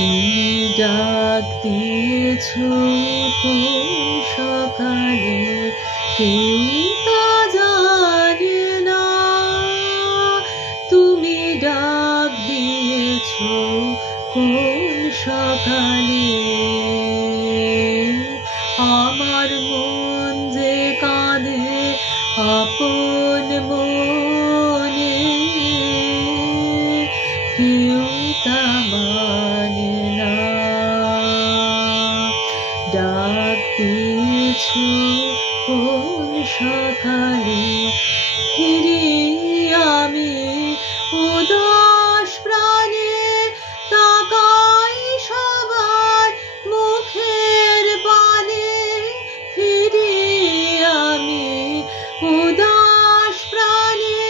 তুমি ডাক দিয়েছ কোন সকালে, কেউ তা জানে না। তুমি ডাক দিয়েছ কোন সকালে, আমার মন যে কাঁদে আপন মনে, কেউ তা মানে না। ডাক দিয়েছ কোন সকালে, ফিরি আমি উদাস প্রাণে, তাকাই সবার মুখের পানে। ফিরি আমি উদাস প্রাণে,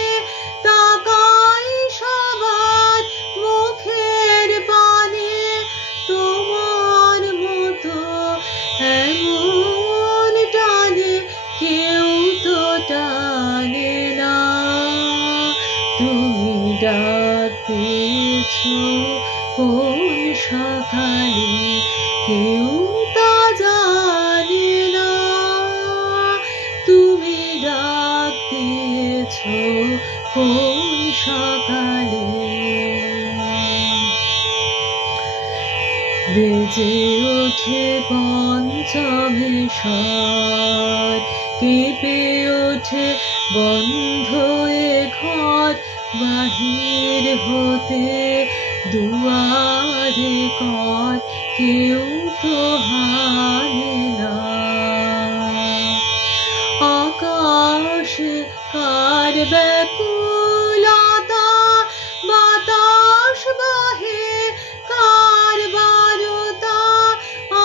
তাকাই সবার মুখের পানে। তোমার মতো এমন টানে কেউ তো টানে না। তুমি ডাক দিয়েছ কোন সকালে, কেউ তা জানে না। তুমি ডাক দিয়েছ কোন সকালে। বেজে ওঠে পঞ্চমেশ্বর, কেঁপে ওঠে বন্ধ এ ঘর। বাহির হতে দুয়ারে কর, কেউ তো হানে না। আকাশে কার ব্যাকুলতা, বাতাস বাহে কার বারতা।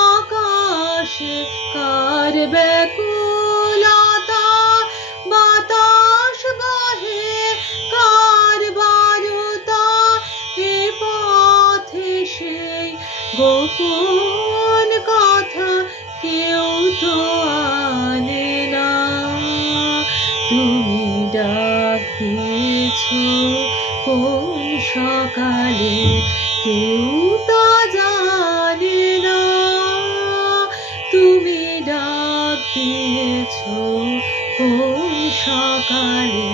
আকাশে কার ব্যাকুলতা, বাতাস বাহে কার বারতা। এ পথে সেই গোপন কথা কেউ তো আনে না। তুমি ডাক দিয়েছ কোন সকালে, কেউ তা জানে না। তুমি ডাক দিয়েছ কোন সকালে।